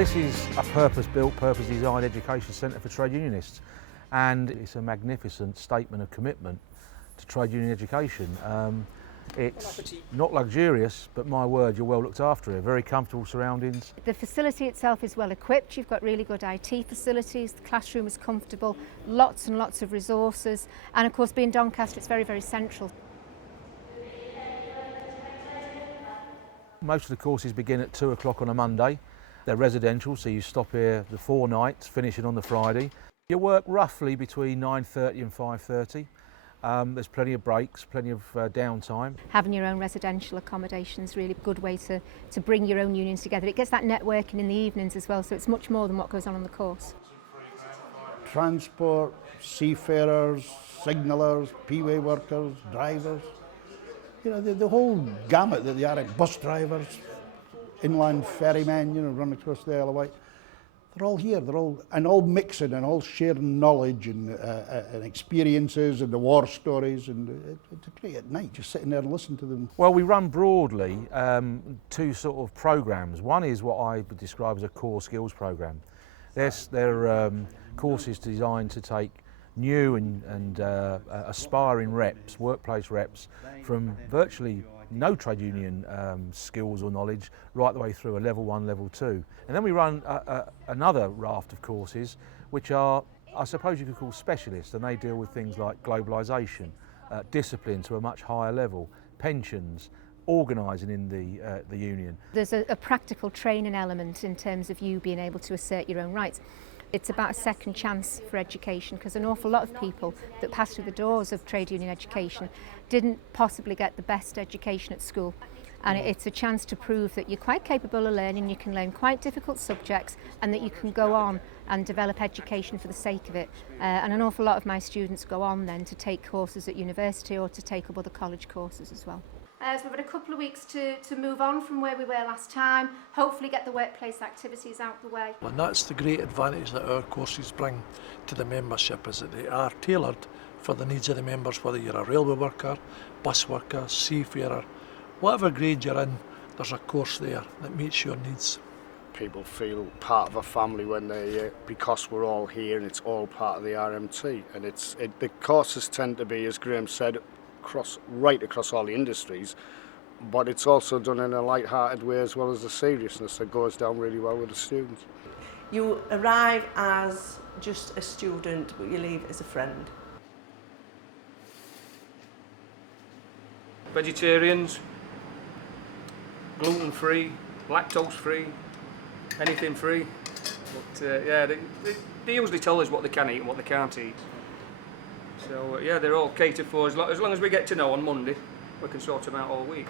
this is a purpose-built, purpose-designed education centre for trade unionists, and it's a magnificent statement of commitment to trade union education. It's not luxurious, but my word, you're well looked after here. Very comfortable surroundings. The facility itself is well equipped. You've got really good IT facilities. The classroom is comfortable. Lots and lots of resources. And of course, being Doncaster, it's very, very central. Most of the courses begin at 2 o'clock on a Monday. They're residential, so you stop here the 4 nights, finishing on the Friday. You work roughly between 9:30 and 5:30. There's plenty of breaks, plenty of downtime. Having your own residential accommodation is really a good way to bring your own unions together. It gets that networking in the evenings as well, so it's much more than what goes on the course. Transport, seafarers, signallers, P-way workers, drivers, you know, the whole gamut that they are, bus drivers, inland ferrymen, you know, run across the Isle of Wight. They're all here, they're all mixing and all sharing knowledge and experiences and the war stories, and it's a great night just sitting there and listening to them. Well, we run broadly 2 sort of programmes. One is what I would describe as a core skills programme. They're courses designed to take new and aspiring reps, workplace reps, from virtually no trade union skills or knowledge right the way through a level 1, level 2. And then we run another raft of courses which are, I suppose you could call specialists, and they deal with things like globalisation, discipline to a much higher level, pensions, organising in the union. There's a practical training element in terms of you being able to assert your own rights. It's about a second chance for education, because an awful lot of people that pass through the doors of trade union education didn't possibly get the best education at school. And it's a chance to prove that you're quite capable of learning, you can learn quite difficult subjects, and that you can go on and develop education for the sake of it. And an awful lot of my students go on then to take courses at university or to take up other college courses as well. So we've got a couple of weeks to move on from where we were last time, hopefully get the workplace activities out the way. And that's the great advantage that our courses bring to the membership, is that they are tailored for the needs of the members, whether you're a railway worker, bus worker, seafarer, whatever grade you're in, there's a course there that meets your needs. People feel part of a family when they, because we're all here and it's all part of the RMT. And the courses tend to be, as Graham said, right across all the industries, but it's also done in a light-hearted way as well as the seriousness that goes down really well with the students. You arrive as just a student, but you leave as a friend. Vegetarians, gluten-free, lactose-free, anything free. But yeah, they usually tell us what they can eat and what they can't eat. So yeah, they're all catered for. As long as we get to know on Monday, we can sort them out all week.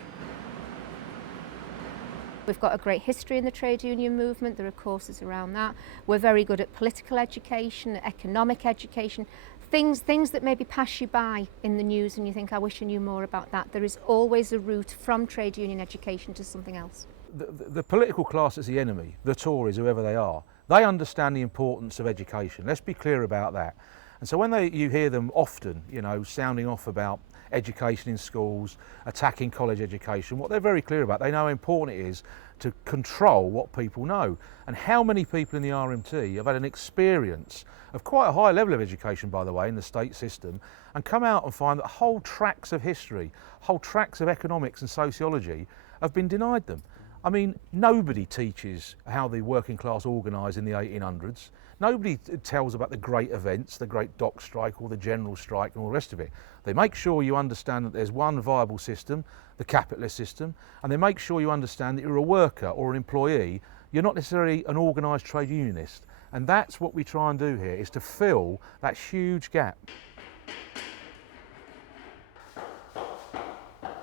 We've got a great history in the trade union movement. There are courses around that. We're very good at political education, economic education, things that maybe pass you by in the news and you think, I wish I knew more about that. There is always a route from trade union education to something else. The political class is the enemy, the Tories, whoever they are. They understand the importance of education. Let's be clear about that. And so when you hear them often, you know, sounding off about education in schools, attacking college education, what they're very clear about, they know how important it is to control what people know. And how many people in the RMT have had an experience of quite a high level of education, by the way, in the state system, and come out and find that whole tracks of history, whole tracks of economics and sociology have been denied them. I mean, nobody teaches how the working class organised in the 1800s. Nobody tells about the great events, the great dock strike or the general strike and all the rest of it. They make sure you understand that there's one viable system, the capitalist system, and they make sure you understand that you're a worker or an employee. You're not necessarily an organised trade unionist. And that's what we try and do here, is to fill that huge gap.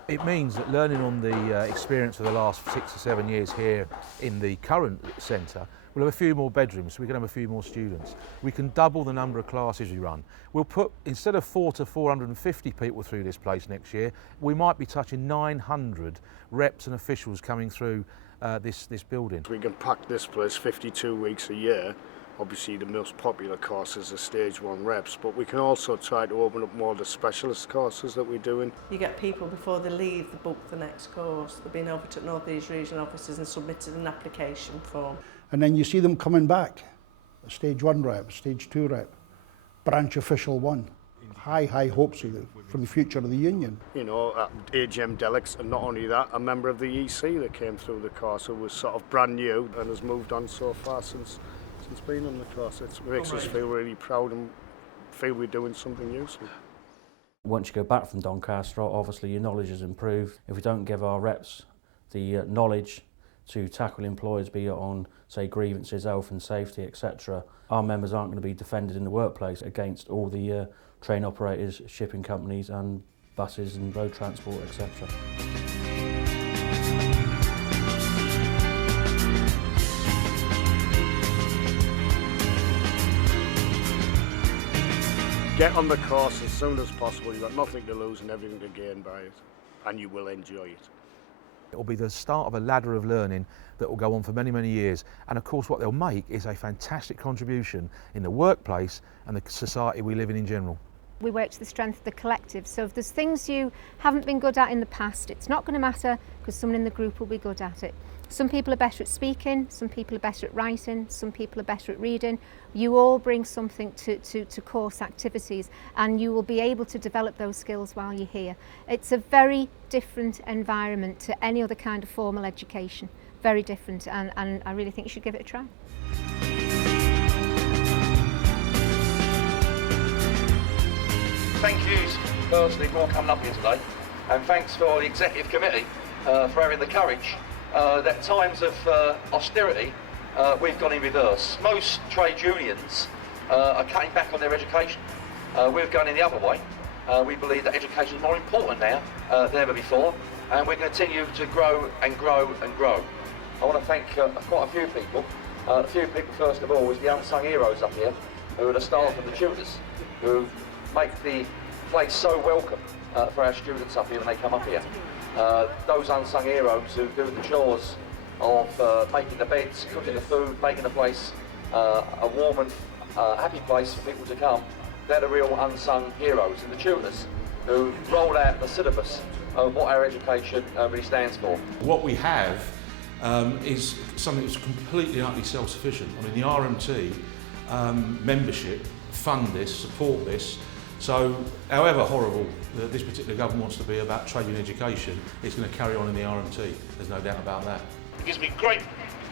It means that learning on the experience of the last 6 or 7 years here in the current centre, we'll have a few more bedrooms, so we can have a few more students. We can double the number of classes we run. We'll put, instead of 400 to 450 people through this place next year, we might be touching 900 reps and officials coming through this building. We can pack this place 52 weeks a year Obviously the most popular courses are stage 1 reps, but we can also try to open up more of the specialist courses that we're doing. You get people before they leave, they book the next course. They've been over to North East regional offices and submitted an application form. And then you see them coming back, stage 1 rep, stage 2 rep, branch official 1. High hopes for the future of the union. You know, AGM delegates, and not only that, a member of the EC that came through the course who was sort of brand new and has moved on so far since being on the course. It makes us feel really proud and feel we're doing something useful. Once you go back from Doncaster, obviously your knowledge has improved. If we don't give our reps the knowledge to tackle employers, be it on, say, grievances, health and safety, etc., our members aren't going to be defended in the workplace against all the train operators, shipping companies and buses and road transport, etc. Get on the course as soon as possible. You've got nothing to lose and everything to gain by it, and you will enjoy it. It will be the start of a ladder of learning that will go on for many, many years. And of course what they'll make is a fantastic contribution in the workplace and the society we live in general. We work to the strength of the collective, so if there's things you haven't been good at in the past, it's not going to matter because someone in the group will be good at it. Some people are better at speaking, some people are better at writing, some people are better at reading. You all bring something to course activities and you will be able to develop those skills while you're here. It's a very different environment to any other kind of formal education, very different, and I really think you should give it a try. Thank you personally for coming up here today, and thanks for the Executive Committee for having the courage that times of austerity we've gone in reverse. Most trade unions are cutting back on their education. We've gone in the other way. We believe that education is more important now than ever before, and we're going to continue to grow and grow and grow. I want to thank quite a few people. A few people, first of all, is the unsung heroes up here, who are the staff and the tutors, who make the place so welcome for our students up here when they come up here. Those unsung heroes who do the chores of making the beds, cooking the food, making the place a warm and happy place for people to come, they're the real unsung heroes. And the tutors who roll out the syllabus of what our education really stands for. What we have is something that's completely utterly self-sufficient. I mean, the RMT membership fund this, support this. So, however horrible this particular government wants to be about trade union education, it's going to carry on in the RMT. There's no doubt about that. It gives me great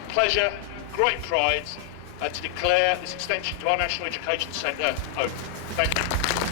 pleasure, great pride to declare this extension to our National Education Centre open. Thank you.